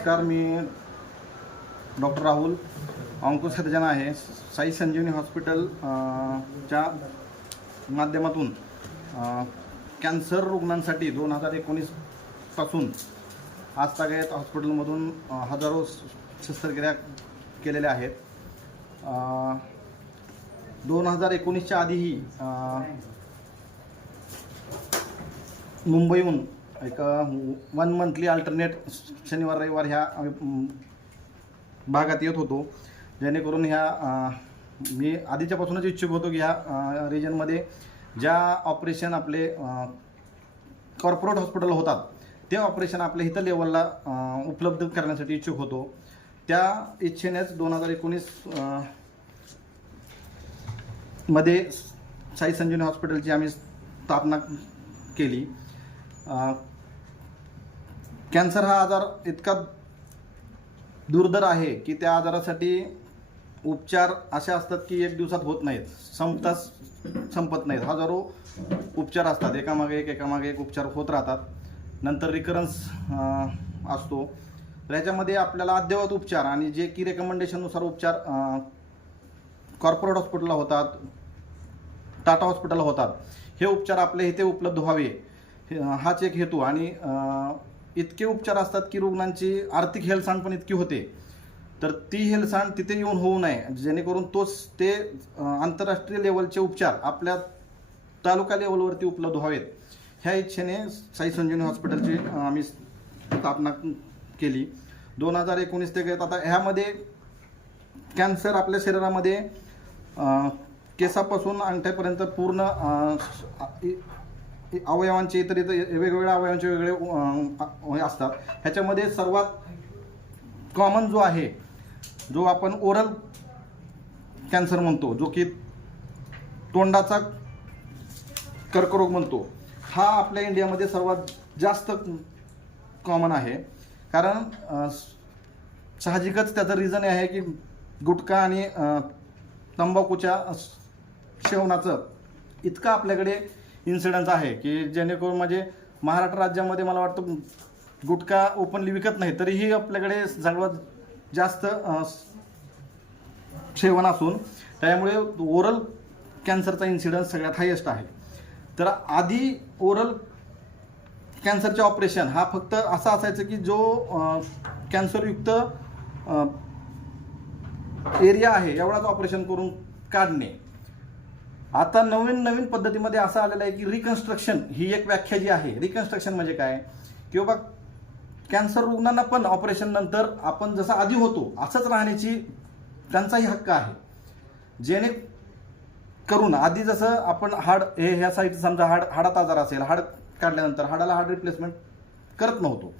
नमस्कार, मी doctor Rahul oncosurgeon आहे. साई संजीवनी hospital च्या माध्यमातून कॅन्सर रुग्णांसाठी 2019 पासून आजतागायत हॉस्पिटलमधून हजारो शस्त्रक्रिया केलेल्या आहेत. 2019च्या आधीही मुंबईहून एक 1 मंथली अल्टरनेट शनिवार रविवार ह्या भागात येत होतो, जेणेकरून मी आधीच्यापासूनच इच्छुक होतो की ह्या रिजनमध्ये ज्या ऑपरेशन आपले कॉर्पोरेट हॉस्पिटल होतात ते ऑपरेशन आपल्या इथं लेवलला उपलब्ध करण्यासाठी इच्छुक होतो. त्या इच्छेनेच 2019 मध्ये साई संजीवनी हॉस्पिटलची आम्ही स्थापना केली. कॅन्सर हा आजार इतका दुर्धर आहे की त्या आजारासाठी उपचार असे असतात की एक दिवसात होत नाहीत, संपत नाहीत. हजारो उपचार असतात, एकामागे एक उपचार होत राहतात. नंतर रिकरन्स असतो. तर ह्याच्यामध्ये आपल्याला अद्ययावत उपचार आणि जे की रेकमेंडेशननुसार उपचार कॉर्पोरेट हॉस्पिटलला होतात, टाटा हॉस्पिटलला होतात, हे उपचार आपल्या इथे उपलब्ध व्हावे हाच एक हेतू. आणि इतके उपचार असतात की रुग्णांची आर्थिक हेळसांड पण इतकी होते, तर ती हेळसांड तिथे येऊन होऊ नये, जेणेकरून ते आंतरराष्ट्रीय लेवलचे उपचार आपल्या तालुका लेवलवरती उपलब्ध व्हावेत ह्या इच्छेने साई संजीवनी हॉस्पिटलची आम्ही स्थापना केली. 2019 ते आता ह्यामध्ये कॅन्सर आपल्या शरीरामध्ये केसापासून अंगठ्यापर्यंत पूर्ण अवयवांचे इतर वेगवेगळ्या अवयवांचे वेगळे असतात. ह्याच्यामध्ये सर्वात कॉमन जो आहे, जो आपण ओरल कॅन्सर म्हणतो, जो की तोंडाचा कर्करोग म्हणतो, हा आपल्या इंडियामध्ये सर्वात जास्त कॉमन आहे. कारण साहजिकच त्याचं रिझन आहे की गुटखा आणि तंबाखूच्या सेवनाचं इतकं आपल्याकडे इन्सिडन्स आहे की जेणेकरून म्हणजे महाराष्ट्र राज्यामध्ये मला वाटतं गुटखा ओपनली विकत नाही, तरीही आपल्याकडे सर्वात जास्त सेवन असून त्यामुळे ओरल कॅन्सरचा इन्सिडन्स सगळ्यात हायेस्ट आहे. तर आधी ओरल कॅन्सरचे ऑपरेशन हा फक्त असा असायचं की जो कॅन्सरयुक्त एरिया आहे एवढाच ऑपरेशन करून काढणे. आता नवीन पद्धतीमध्ये असं आलेलं आहे की रिकन्स्ट्रक्शन ही एक व्याख्या जी आहे. रिकन्स्ट्रक्शन म्हणजे काय की बाबा कॅन्सर रुग्णांना पण ऑपरेशन नंतर आपण जसं आधी होतो असंच राहण्याची त्यांचाही हक्क आहे. जेणेकरून आधी जसं आपण ह्या साईडचं समजा हाडात आजार असेल, हाड काढल्यानंतर हाडाला हाड रिप्लेसमेंट करत नव्हतो.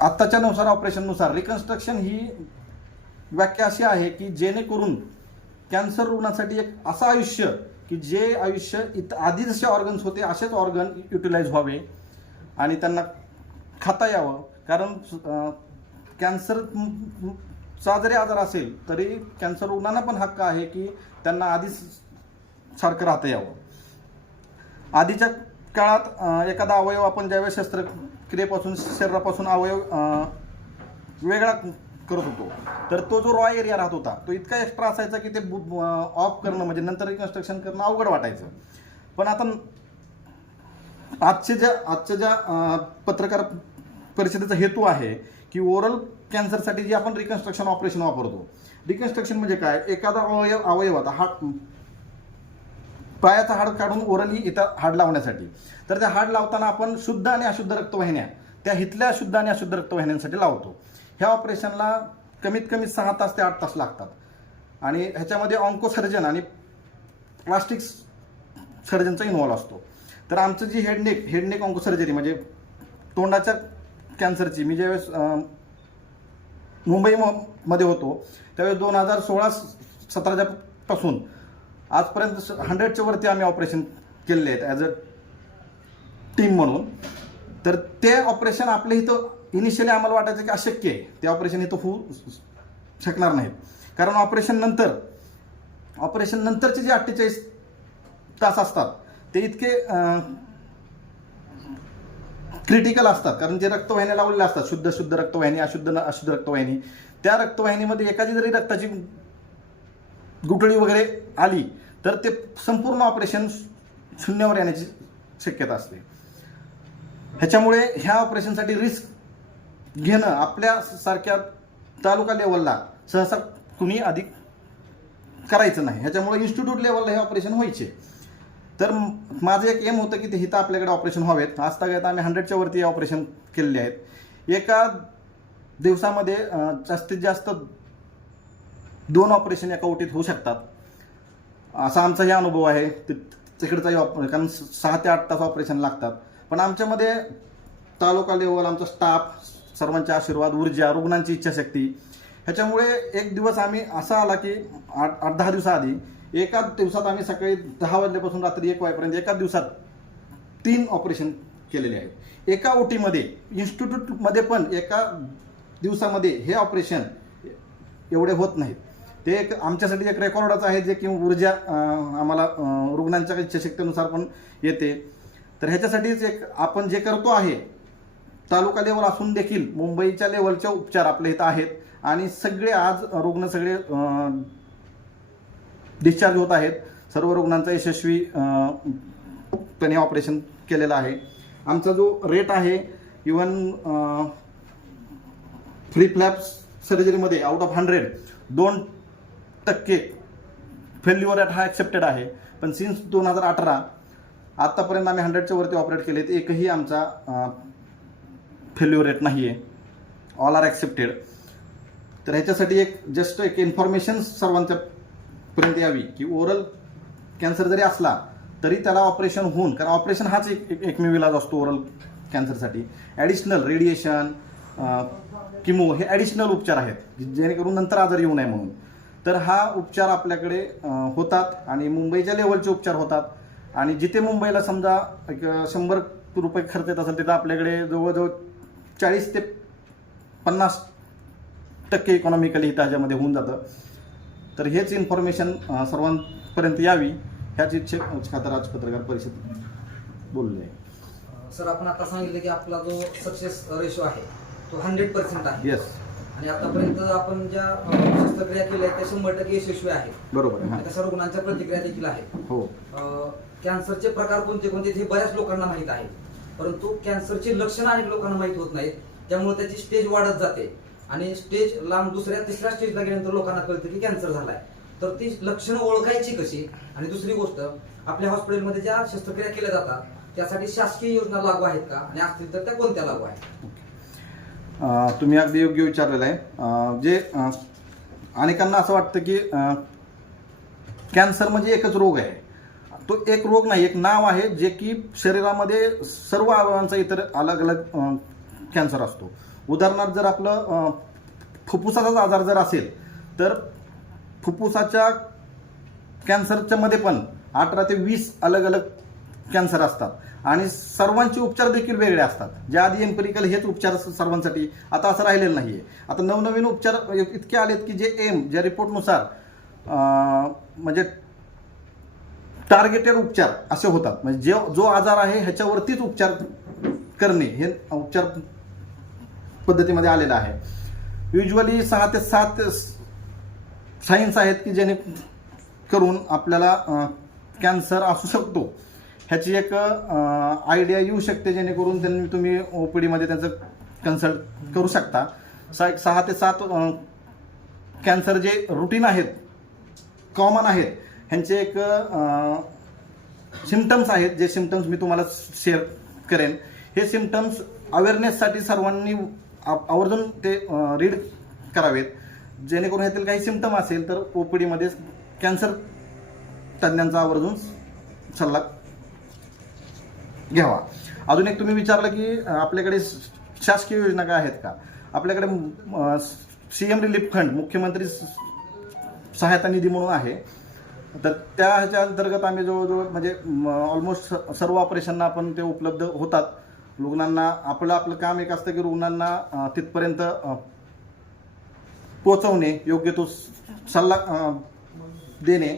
आत्ताच्या नुसार ऑपरेशननुसार रिकन्स्ट्रक्शन ही व्याख्या अशी आहे की जेणेकरून कॅन्सर रुग्णासाठी एक असं आयुष्य की जे आयुष्य आधी जसे ऑर्गन्स होते असेच ऑर्गन युटिलाइज व्हावे आणि त्यांना खाता यावं. कारण कॅन्सरचा जरी आजार असेल तरी कॅन्सर रुग्णांना पण हक्क आहे की त्यांना आधीच सारखं राहता यावं. आधीच्या काळात एखादा अवयव आपण ज्यावेळेस शस्त्रक्रियेपासून शरीरापासून अवयव वेगळा करत होतो, तर तो जो रॉ एरिया राहत होता तो इतका एक्स्ट्रा असायचा की ते ऑफ करणं म्हणजे नंतर रिकन्स्ट्रक्शन करणं अवघड वाटायचं. पण आता आजच्या ज्या पत्रकार परिषदेचा हेतू आहे की ओरल कॅन्सरसाठी जे आपण रिकन्स्ट्रक्शन ऑपरेशन वापरतो. रिकन्स्ट्रक्शन म्हणजे काय, एखादा अवयव आता पायाचा हाड काढून ओरली इथं हाड लावण्यासाठी, तर त्या हाड लावताना आपण शुद्ध आणि अशुद्ध रक्तवाहिन्या त्या इथल्या शुद्ध आणि अशुद्ध रक्तवाहिन्यांसाठी लावतो. ह्या ऑपरेशनला कमीत कमी 6 तास ते 8 तास लागतात. आणि ह्याच्यामध्ये ऑन्कोसर्जन आणि प्लास्टिक सर्जनचा इन्व्हॉल्व असतो. तर आमचं जी हेडनेक ऑन्कोसर्जरी म्हणजे तोंडाच्या कॅन्सरची मी ज्यावेळेस मुंबईमध्ये होतो त्यावेळेस 2016-17 पासून आजपर्यंत 100च्या वरती आम्ही ऑपरेशन केलेले आहेत ॲज अ टीम म्हणून. तर ते ऑपरेशन आपल्या इथं इनिशियली आम्हाला वाटायचं की अशक्य आहे, ते ऑपरेशन इथं होऊ शकणार नाहीत. कारण ऑपरेशन नंतरचे जे 48 तास असतात ते इतके क्रिटिकल असतात, कारण जे रक्तवाहिन्या लावलेल्या असतात, शुद्ध रक्तवाहिनी, अशुद्ध रक्तवाहिनी, त्या रक्तवाहिनीमध्ये एखादी जरी रक्ताची गुठळी वगैरे आली तर ते संपूर्ण ऑपरेशन शून्यावर येण्याची शक्यता असते. ह्याच्यामुळे ह्या ऑपरेशनसाठी रिस्क घेणं आपल्या सारख्या तालुका लेवलला सहसा कुणी अधिक करायचं नाही. ह्याच्यामुळे इन्स्टिट्यूट लेवलला हे ऑपरेशन व्हायचे. तर माझं एक एम होतं की ते इथं आपल्याकडे ऑपरेशन व्हावेत. आजतागत आम्ही 100च्या वरती ऑपरेशन केलेले आहेत. एका दिवसामध्ये जास्तीत जास्त 2 ऑपरेशन एका ओटीत होऊ शकतात, असा आमचाही अनुभव आहे. तिकडचाही कारण 6 ते 8 तास ऑपरेशन लागतात. पण आमच्यामध्ये तालुका लेवल, आमचा स्टाफ, सर्वांचे आशीर्वाद, ऊर्जा, रुग्णांची इच्छाशक्ती, ह्याच्यामुळे एक दिवस आम्ही असा आला की 8-10 दिवसाआधी एका दिवसात आम्ही सकाळी 10 वाजल्यापासून रात्री 1 वाजेपर्यंत एका दिवसात 3 ऑपरेशन केलेले आहेत. एका ओटीमध्ये, इन्स्टिट्यूटमध्ये पण एका दिवसामध्ये हे ऑपरेशन एवढे होत नाहीत. ते एक आमच्यासाठी एक रेकॉर्डच आहे, जे की ऊर्जा आम्हाला रुग्णांच्या इच्छाशक्तीनुसार पण येते. तर ह्याच्यासाठीच एक आपण जे करतो आहे, तालुका लेवल असून देखील मुंबईच्या लेवलचे उपचार आपल्या इथं आहेत आणि सगळे आज रुग्ण सगळे डिस्चार्ज होत आहेत. सर्व रुग्णांचा यशस्वी पणे ऑपरेशन केलेलं आहे. आमचा जो रेट आहे, इवन फ्री फ्लॅप सर्जरीमध्ये आउट ऑफ 100 2% फेल्युअर रेट हा ॲक्सेप्टेड आहे. पण सिन्स 2018 आत्तापर्यंत आम्ही 100च्या वरती ऑपरेट केले, तर एकही आमचा फेल्युअर रेट नाही आहे. All are accepted. तर ह्याच्यासाठी एक इन्फॉर्मेशन सर्वांच्या पर्यंत यावी की ओरल कॅन्सर जरी असला तरी त्याला ऑपरेशन होऊन, कारण ऑपरेशन हाच एकमेव इलाज असतो ओरल कॅन्सरसाठी. ॲडिशनल रेडिएशन, किमो हे ॲडिशनल उपचार आहेत जेणेकरून नंतर आजार येऊ नये म्हणून. तर हा उपचार आपल्याकडे होतात आणि मुंबईच्या लेवलचे उपचार होतात. आणि जिथे मुंबईला समजा 100 रुपये खर्च येत असेल, तिथं आपल्याकडे जवळजवळ 40 ते 50% इकॉनॉमिकली इथं ह्याच्यामध्ये होऊन जातं. तर हेच इन्फॉर्मेशन सर्वांपर्यंत यावी ह्याच खातर आज पत्रकार परिषद बोलले आहे. सर, आपण आता सांगितलं की आपला जो सक्सेस रेशो आहे तो 100% आहे. येस. आणि आतापर्यंत आपण ज्या शस्त्रक्रिया केल्या त्या 100% यशस्वी आहे. बरोबर आहे. तशा रुग्णांच्या प्रतिक्रिया देखील आहेत. हो. कॅन्सरचे प्रकार कोणते कोणते हे बऱ्याच लोकांना माहीत आहे, परंतु कॅन्सरची लक्षणं अनेक लोकांना माहीत होत नाहीत. त्यामुळे त्याची स्टेज वाढत जाते आणि स्टेज लांब 2-3 स्टेजला गेल्यानंतर लोकांना कळतं की कॅन्सर झालाय. तर ती लक्षणं ओळखायची कशी? आणि दुसरी गोष्ट, आपल्या हॉस्पिटलमध्ये ज्या शस्त्रक्रिया केल्या जातात त्यासाठी शासकीय योजना लागू आहेत का, आणि असतील तर त्या कोणत्या लागू आहेत? तुम्ही अगदी योग्य विचारलेलं आहे. जे अनेकांना असं वाटतं की कॅन्सर म्हणजे एकच रोग आहे. तो एक रोग नाही, एक नाव आहे जे की शरीरामध्ये सर्व अवयवांचा इतर अलग अलग कॅन्सर असतो. उदाहरणार्थ जर आपलं फुफ्फुसाचाच आजार जर असेल तर फुफ्फुसाच्या कॅन्सरच्या मध्ये पण 18 ते 20 अलग अलग कॅन्सर असतात आणि सर्वांचे उपचार देखील वेगळे असतात. ज्या आधी एम्पिरिकल हेच उपचार सर्वांसाठी, आता असं राहिलेलं नाहीये. आता नवनवीन उपचार इतके आलेत की जे ज्या रिपोर्टनुसार म्हणजे टार्गेटेड उपचार असे होतात. म्हणजे जो आजार आहे ह्याच्यावरतीच उपचार करणे हे उपचार पद्धतीमध्ये आलेलं आहे. युजली 6 ते 7 सायन्स आहेत की जेणे करून आपल्याला कॅन्सर असू शकतो ह्याची एक आयडिया येऊ शकते, जेणेकरून तुम्ही ओपीडीमध्ये त्यांचं कन्सल्ट करू शकता. 6 ते 7 कॅन्सर जे रुटीन आहेत, कॉमन आहेत, ह्यांचे एक सिम्पटम्स आहेत, जे सिम्पटम्स मी तुम्हाला शेअर करेन. हे सिम्पटम्स अवेअरनेससाठी सर्वांनी आवर्जून ते रीड करावेत, जेणेकरून ह्यातील काही सिम्पटम असेल तर ओपीडीमध्ये कॅन्सर तज्ज्ञांचा आवर्जून सल्ला घ्यावा. अजून एक तुम्ही विचारलं की आपल्याकडे शासकीय योजना काय आहेत का. आपल्याकडे CM रिलीफ फंड, मुख्यमंत्री सहायता निधी म्हणून आहे. तर त्या ह्याच्या अंतर्गत आम्ही जवळजवळ म्हणजे ऑलमोस्ट सर्व ऑपरेशनना आपण ते उपलब्ध होतात. रुग्णांना आपलं काम एक असतं की रुग्णांना तिथपर्यंत पोहोचवणे, योग्य तो सल्ला देणे